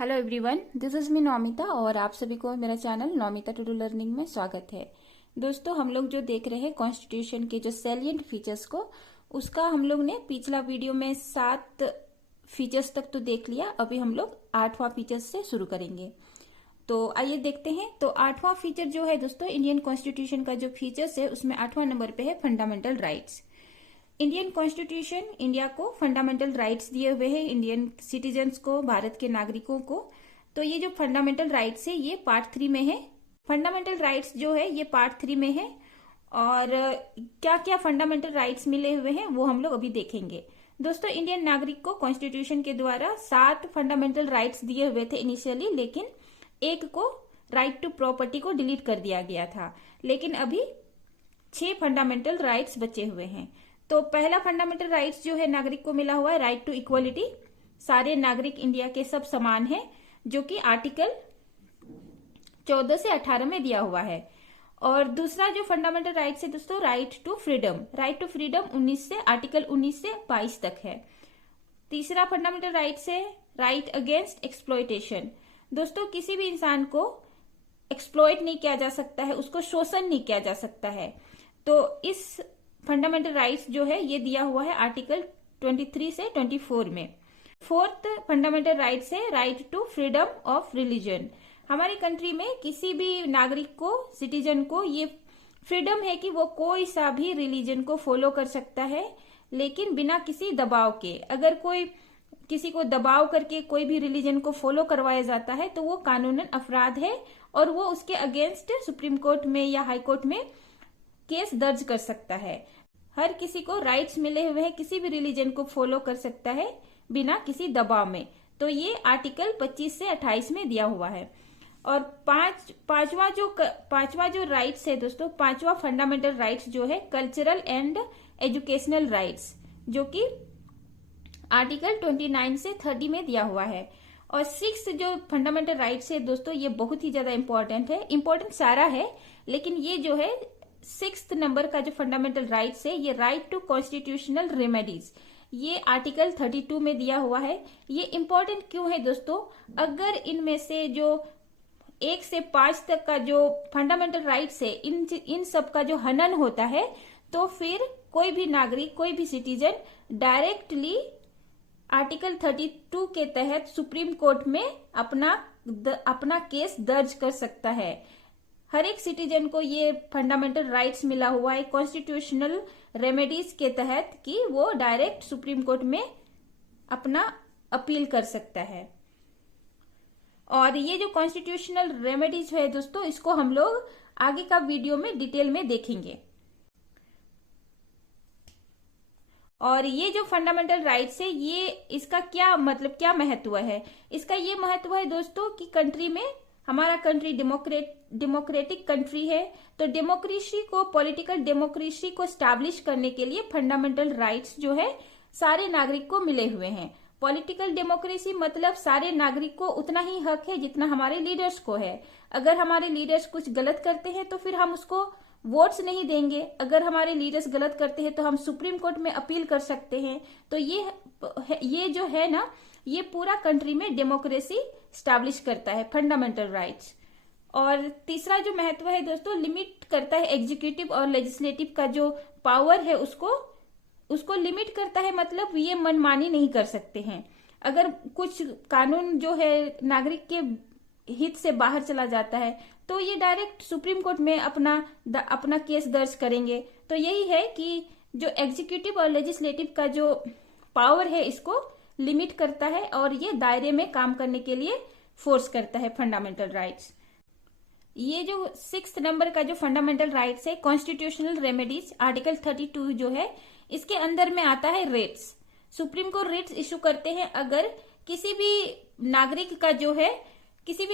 Hello everyone, this is me Naumita और आप सभी को मेरा channel Naumita to do learning में स्वागत है। दोस्तों, हम लोग जो देख रहे हैं कॉन्स्टिट्यूशन के जो सैलिएंट फीचर्स को, उसका हम लोग ने पिछला वीडियो में 7 फीचर्स तक तो देख लिया। अभी हम लोग 8वां फीचर्स से शुरू करेंगे। तो आइए देखते हैं। तो 8वां फीचर जो है दोस्तों, इंडियन कॉन्स्टिट्यूशन का जो फीचर्स है उसमें 8वां नंबर पे है fundamental rights. Indian constitution India को फंडामेंटल राइट्स दिए हुए हैं, इंडियन सिटीजन्स को, भारत के नागरिकों को। तो ये जो फंडामेंटल राइट्स है ये पार्ट 3 में है। फंडामेंटल राइट्स जो है ये पार्ट 3 में है और क्या क्या फंडामेंटल राइट्स मिले हुए हैं वो हम लोग अभी देखेंगे। दोस्तों, इंडियन नागरिक को कॉन्स्टिट्यूशन के द्वारा 7 फंडामेंटल राइट्स दिए हुए थे इनिशियली, लेकिन एक को राइट टू प्रॉपर्टी को डिलीट कर दिया गया था। लेकिन अभी 6 फंडामेंटल राइट्स बचे हुए हैं। तो पहला फंडामेंटल राइट्स जो है नागरिक को मिला हुआ है राइट टू इक्वलिटी। सारे नागरिक इंडिया के सब समान हैं, जो कि आर्टिकल 14 से 18 में दिया हुआ है। और दूसरा जो फंडामेंटल राइट्स है दोस्तों, right to freedom. Right to freedom 19 से आर्टिकल 19 से 22 तक है। तीसरा फंडामेंटल राइट्स है राइट अगेंस्ट एक्सप्लॉयटेशन। दोस्तों, किसी भी इंसान को एक्सप्लॉयट नहीं किया जा सकता है, उसको शोषण नहीं किया जा सकता है। तो इस फंडामेंटल राइट्स जो है ये दिया हुआ है आर्टिकल 23 से 24 में। फोर्थ फंडामेंटल राइट्स है right to freedom of religion. हमारी कंट्री में किसी भी नागरिक को, सिटीजन को ये फ्रीडम है कि वो कोई सा भी रिलीजन को फॉलो कर सकता है, लेकिन बिना किसी दबाव के। अगर कोई किसी को दबाव करके कोई भी रिलीजन को फॉलो करवाया जाता है तो वो कानूनन अपराध है और वो उसके अगेंस्ट सुप्रीम कोर्ट में या हाई कोर्ट में केस दर्ज कर सकता है। हर किसी को राइट्स मिले हुए हैं, किसी भी रिलीजन को फॉलो कर सकता है बिना किसी दबाव में। तो ये आर्टिकल 25 से 28 में दिया हुआ है। और पांचवा जो राइट्स है दोस्तों, पांचवा फंडामेंटल राइट्स जो है कल्चरल एंड एजुकेशनल राइट्स, जो कि आर्टिकल 29 से 30 में दिया हुआ है। और 6 जो फंडामेंटल राइट्स है दोस्तों, ये बहुत ही ज्यादा इंपॉर्टेंट है। इंपॉर्टेंट सारा है, लेकिन ये जो है 6th नंबर का जो फंडामेंटल राइट्स है ये राइट टू कॉन्स्टिट्यूशनल रेमेडीज, ये आर्टिकल 32 में दिया हुआ है। ये इंपॉर्टेंट क्यों है दोस्तों? अगर इनमें से जो 1 से 5 तक का जो फंडामेंटल राइट्स है, इन सब का जो हनन होता है, तो फिर कोई भी नागरिक, कोई भी सिटीजन डायरेक्टली आर्टिकल 32 के तहत सुप्रीम कोर्ट में अपना केस दर्ज कर सकता है। हर एक सिटीजन को ये फंडामेंटल राइट्स मिला हुआ है कॉन्स्टिट्यूशनल रेमेडीज के तहत कि वो डायरेक्ट सुप्रीम कोर्ट में अपना अपील कर सकता है। और ये जो कॉन्स्टिट्यूशनल रेमेडीज है दोस्तों, इसको हम लोग आगे का वीडियो में डिटेल में देखेंगे। और ये जो फंडामेंटल राइट्स है, ये इसका क्या मतलब, क्या महत्व है? इसका ये महत्व है दोस्तों कि कंट्री में, हमारा कंट्री डेमोक्रेटिक कंट्री है, तो डेमोक्रेसी को, पॉलिटिकल डेमोक्रेसी को स्टैब्लिश करने के लिए फंडामेंटल राइट्स जो है सारे नागरिक को मिले हुए हैं। पॉलिटिकल डेमोक्रेसी मतलब सारे नागरिक को उतना ही हक है जितना हमारे लीडर्स को है। अगर हमारे लीडर्स कुछ गलत करते हैं तो फिर हम उसको वोट्स नहीं देंगे। अगर हमारे लीडर्स गलत करते हैं तो हम सुप्रीम कोर्ट में अपील कर सकते हैं। तो ये जो है ना, ये पूरा कंट्री में डेमोक्रेसी स्टैब्लिश करता है फंडामेंटल राइट्स। और तीसरा जो महत्व है दोस्तों, लिमिट करता है एग्जीक्यूटिव और लेजिस्लेटिव का जो पावर है उसको लिमिट करता है। मतलब ये मनमानी नहीं कर सकते हैं। अगर कुछ कानून जो है नागरिक के हित से बाहर चला जाता है तो ये डायरेक्ट सुप्रीम कोर्ट में अपना केस दर्ज करेंगे। तो यही है कि जो एग्जीक्यूटिव और लेजिस्लेटिव का जो पावर है इसको लिमिट करता है और ये दायरे में काम करने के लिए फोर्स करता है फंडामेंटल राइट्स। ये जो 6th नंबर का जो फंडामेंटल राइट्स है कॉन्स्टिट्यूशनल रेमेडीज, आर्टिकल 32 जो है, इसके अंदर में आता है rates. Supreme court rates issue करते हैं अगर किसी भी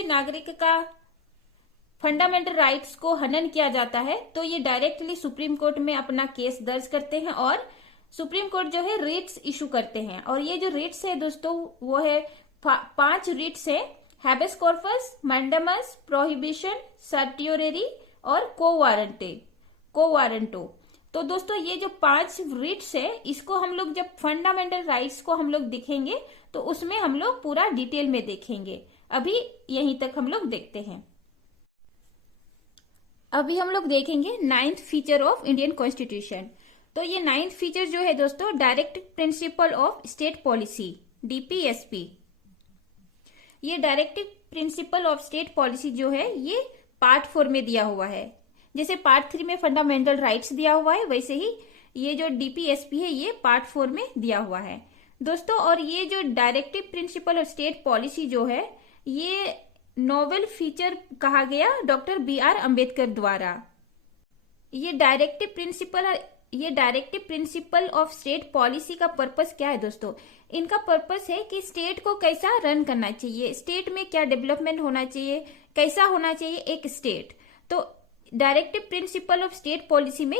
नागरिक का फंडामेंटल राइट्स को हनन किया जाता है, तो ये डायरेक्टली सुप्रीम कोर्ट में अपना केस दर्ज करते हैं और सुप्रीम कोर्ट जो है रेट्स इशू करते हैं। और ये जो रेट्स है दोस्तों, वो है 5 रेट्स है: हैबेस कॉर्पस, मैंडेमस, प्रोहिबिशन, सर्टियोरेरी और कोवारंटो। तो दोस्तों, ये जो 5 रेट्स है, इसको हम लोग जब फंडामेंटल राइट्स को हम लोग देखेंगे तो उसमें हम लोग पूरा डिटेल में देखेंगे। अभी यहीं तक हम लोग देखते हैं। अभी हम लोग देखेंगे 9th feature of Indian constitution. तो ये 9th फीचर जो है दोस्तों, direct principle of state policy, DPSP. ये directive principle of state policy जो है ये पार्ट 4 में दिया हुआ है। जैसे पार्ट 3 में फंडामेंटल राइट्स दिया हुआ है, वैसे ही ये जो डीपीएसपी है ये पार्ट 4 में दिया हुआ है दोस्तों। और ये जो directive principle of state policy जो है ये नोवेल फीचर कहा गया डॉक्टर BR अम्बेडकर द्वारा। ये directive principle of state policy का पर्पस क्या है दोस्तों? इनका पर्पस है कि स्टेट को कैसा रन करना चाहिए, स्टेट में क्या डेवलपमेंट होना चाहिए, कैसा होना चाहिए एक स्टेट। तो directive principle of state policy में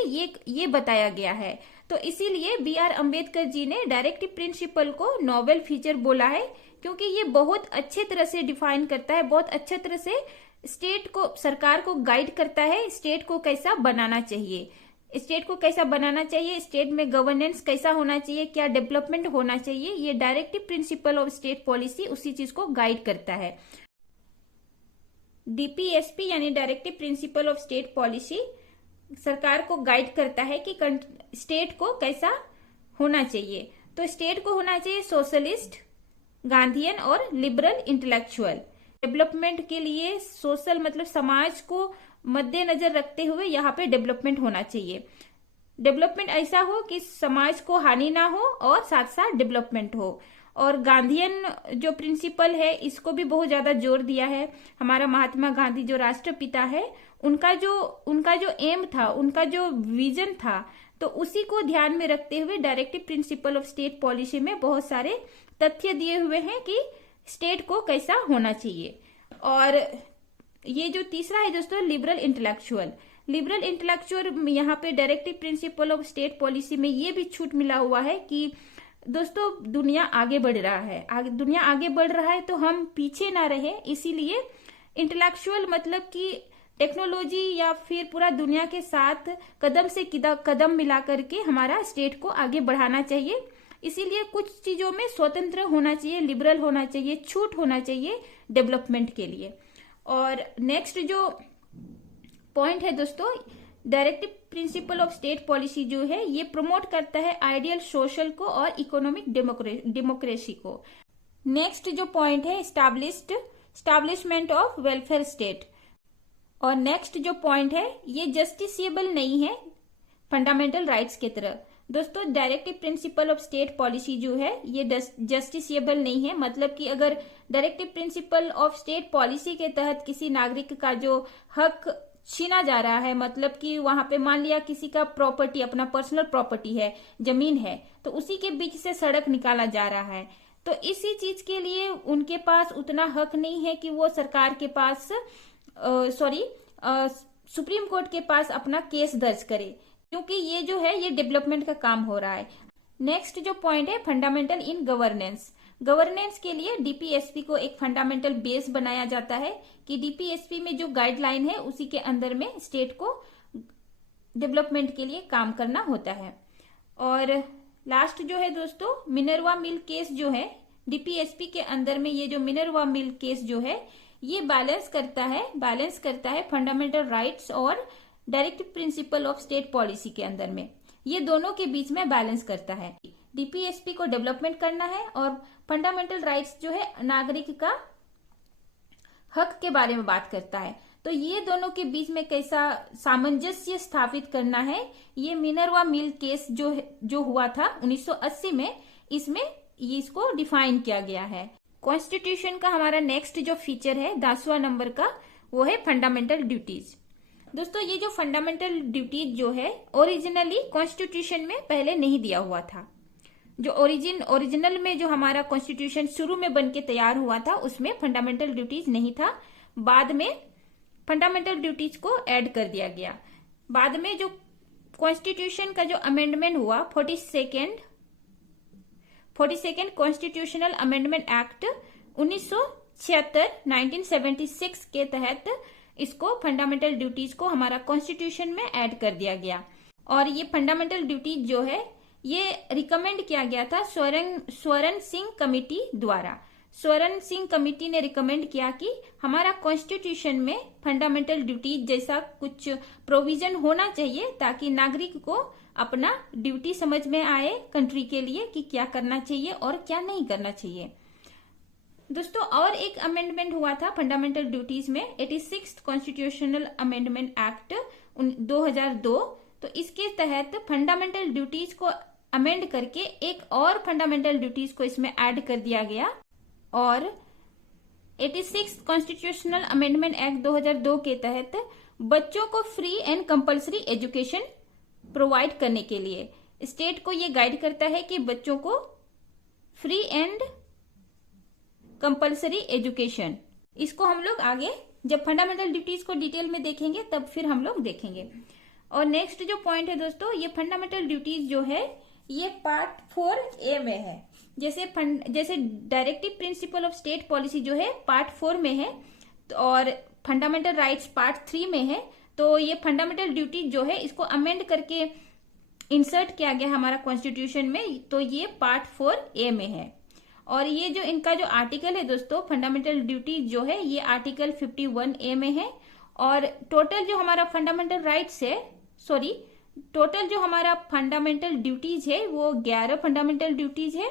ये बताया गया है। तो इसीलिए BR अम्बेडकर जी ने डायरेक्टिव प्रिंसिपल को नोवेल फीचर बोला है, क्योंकि ये बहुत अच्छे तरह से डिफाइन करता है, बहुत अच्छे तरह से स्टेट को, सरकार को गाइड करता है स्टेट को कैसा बनाना चाहिए, स्टेट में गवर्नेंस कैसा होना चाहिए, क्या डेवलपमेंट होना चाहिए। ये directive principle of state policy उसी चीज को गाइड करता है। डीपीएसपी यानी directive principle of state policy सरकार को गाइड करता है कि स्टेट को कैसा होना चाहिए। तो स्टेट को होना चाहिए सोशलिस्ट, गांधीयन और लिबरल इंटेलेक्चुअल। डेवलपमेंट के लिए सोशल मतलब समाज को मद्देनजर रखते हुए यहाँ पे डेवलपमेंट होना चाहिए। डेवलपमेंट ऐसा हो कि समाज को हानि ना हो और साथ साथ डेवलपमेंट हो। और गांधीयन जो प्रिंसिपल है इसको भी बहुत ज्यादा जोर दिया है। हमारा महात्मा गांधी जो राष्ट्रपिता है उनका जो एम था, उनका जो विजन था, तो उसी को ध्यान में रखते हुए directive principle of state policy में बहुत सारे तथ्य दिए हुए हैं कि स्टेट को कैसा होना चाहिए। और ये जो तीसरा है दोस्तों, लिबरल इंटेलेक्चुअल यहाँ पे directive principle of state policy में ये भी छूट मिला हुआ है कि दोस्तों दुनिया आगे बढ़ रहा है, तो हम पीछे ना रहे। इसीलिए इंटेलेक्चुअल मतलब कि टेक्नोलॉजी या फिर पूरा दुनिया के साथ कदम से कदम मिला करके हमारा स्टेट को आगे बढ़ाना चाहिए। इसीलिए कुछ चीजों में स्वतंत्र होना चाहिए, लिबरल होना चाहिए, छूट होना चाहिए डेवलपमेंट के लिए। और नेक्स्ट जो पॉइंट है दोस्तों, directive principle of state policy जो है ये प्रमोट करता है आइडियल सोशल को और इकोनॉमिक डेमोक्रेसी को। नेक्स्ट जो पॉइंट है, स्टैब्लिशमेंट ऑफ वेलफेयर स्टेट। और नेक्स्ट जो पॉइंट है ये जस्टिसिएबल नहीं है फंडामेंटल राइट्स की तरह। दोस्तों directive principle of state policy जो है ये जस्टिसिएबल नहीं है, मतलब कि अगर directive principle of state policy के तहत किसी नागरिक का जो हक छीना जा रहा है, मतलब कि वहां पे मान लिया किसी का प्रॉपर्टी, अपना पर्सनल प्रॉपर्टी है, जमीन है, तो उसी के बीच से सड़क निकाला जा रहा है, तो इसी चीज के लिए उनके पास उतना हक नहीं है कि वो सरकार के पास सुप्रीम कोर्ट के पास अपना केस दर्ज करे, क्योंकि ये जो है ये डेवलपमेंट का काम हो रहा है। नेक्स्ट जो पॉइंट है, फंडामेंटल इन गवर्नेंस के लिए डीपीएसपी को एक फंडामेंटल बेस बनाया जाता है कि डीपीएसपी में जो गाइडलाइन है उसी के अंदर में स्टेट को डेवलपमेंट के लिए काम करना होता है। और लास्ट जो है दोस्तों, मिनर्वा मिल केस जो है डीपीएसपी के अंदर में, ये जो मिनर्वा मिल केस जो है ये बैलेंस करता है फंडामेंटल राइट्स और directive principle of state policy के अंदर में, ये दोनों के बीच में बैलेंस करता है। डीपीएसपी को डेवलपमेंट करना है और फंडामेंटल राइट्स जो है नागरिक का हक के बारे में बात करता है। तो ये दोनों के बीच में कैसा सामंजस्य स्थापित करना है, ये मिनर्वा मिल केस जो हुआ था 1980 में, इसमें इसको डिफाइन किया गया है। कॉन्स्टिट्यूशन का हमारा नेक्स्ट जो फीचर है 10वां नंबर का, वो है फंडामेंटल ड्यूटीज। दोस्तों ये जो फंडामेंटल ड्यूटीज जो है ओरिजिनली कॉन्स्टिट्यूशन में पहले नहीं दिया हुआ था। जो ओरिजिनल में जो हमारा कॉन्स्टिट्यूशन शुरू में बन के तैयार हुआ था उसमें फंडामेंटल ड्यूटीज नहीं था, बाद में फंडामेंटल ड्यूटीज को ऐड कर दिया गया। बाद में जो कॉन्स्टिट्यूशन का जो अमेंडमेंट हुआ 42nd कॉन्स्टिट्यूशनल अमेंडमेंट एक्ट 1976 1976 के तहत इसको फंडामेंटल ड्यूटीज को हमारा कॉन्स्टिट्यूशन में ऐड कर दिया गया। और ये फंडामेंटल ड्यूटीज जो है ये रिकमेंड किया गया था स्वर्ण सिंह कमेटी द्वारा। स्वर्ण सिंह कमेटी ने रिकमेंड किया कि हमारा कॉन्स्टिट्यूशन में फंडामेंटल ड्यूटीज जैसा कुछ प्रोविजन होना चाहिए ताकि नागरिक को अपना ड्यूटी समझ में आए कंट्री के लिए कि क्या करना चाहिए और क्या नहीं करना चाहिए। दोस्तों और एक अमेंडमेंट हुआ था फंडामेंटल ड्यूटीज में, 86th कॉन्स्टिट्यूशनल अमेंडमेंट एक्ट 2002। तो इसके तहत फंडामेंटल ड्यूटीज को अमेंड करके एक और फंडामेंटल ड्यूटीज को इसमें ऐड कर दिया गया और 86th कॉन्स्टिट्यूशनल अमेंडमेंट एक्ट 2002 के तहत बच्चों को free and compulsory education provide करने के लिए स्टेट को ये गाइड करता है कि बच्चों को फ्री एंड कंपलसरी एजुकेशन, इसको हम लोग आगे जब फंडामेंटल ड्यूटीज को डिटेल में देखेंगे तब फिर हम लोग देखेंगे। और नेक्स्ट जो पॉइंट है दोस्तों, ये फंडामेंटल ड्यूटीज जो है ये पार्ट 4A में है। जैसे directive principle of state policy जो है पार्ट 4 में है और फंडामेंटल राइट्स पार्ट 3 में है। तो ये फंडामेंटल ड्यूटी जो है इसको अमेंड करके इंसर्ट किया गया हमारा कॉन्स्टिट्यूशन में, तो ये पार्ट 4A में है। और ये जो इनका जो आर्टिकल है दोस्तों फंडामेंटल ड्यूटी जो है ये आर्टिकल 51A में है। और टोटल जो हमारा फंडामेंटल राइट्स है, टोटल जो हमारा फंडामेंटल ड्यूटीज है वो 11 फंडामेंटल ड्यूटीज है।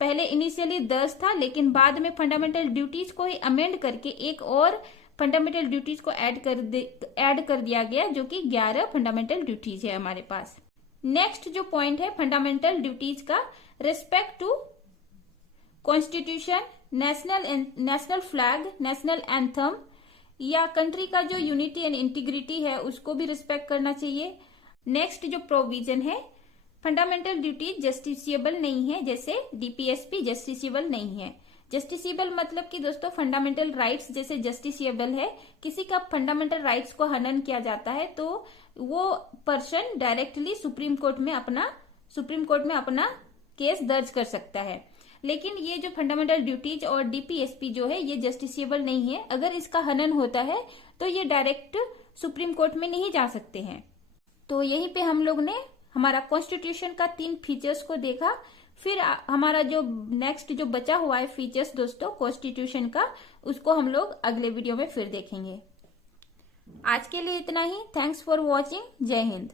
पहले इनिशियली 10 था लेकिन बाद में फंडामेंटल ड्यूटीज को ही अमेंड करके एक और फंडामेंटल ड्यूटीज को ऐड कर दिया गया जो कि 11 फंडामेंटल ड्यूटीज है हमारे पास। नेक्स्ट जो पॉइंट है फंडामेंटल ड्यूटीज का, respect to constitution, national flag, national anthem या कंट्री का जो यूनिटी एंड इंटीग्रिटी है उसको भी रिस्पेक्ट करना चाहिए। नेक्स्ट जो प्रोविजन है, फंडामेंटल ड्यूटी जस्टिसिएबल नहीं है, जैसे डीपीएसपी जस्टिसिएबल नहीं है। जस्टिसिएबल मतलब कि दोस्तों फंडामेंटल राइट्स जैसे जस्टिसिएबल है, किसी का फंडामेंटल राइट्स को हनन किया जाता है तो वो पर्सन डायरेक्टली सुप्रीम कोर्ट में अपना केस दर्ज कर सकता है। लेकिन ये जो फंडामेंटल ड्यूटीज और डीपीएसपी जो है ये जस्टिसिएबल नहीं है। अगर इसका हनन होता है तो ये डायरेक्ट सुप्रीम कोर्ट में नहीं जा सकते हैं। तो यहीं पे हम लोग ने हमारा कॉन्स्टिट्यूशन का 3 फीचर्स को देखा। फिर हमारा जो नेक्स्ट जो बचा हुआ है फीचर्स दोस्तों कॉन्स्टिट्यूशन का, उसको हम लोग अगले वीडियो में फिर देखेंगे। आज के लिए इतना ही। Thanks for watching. जय हिंद।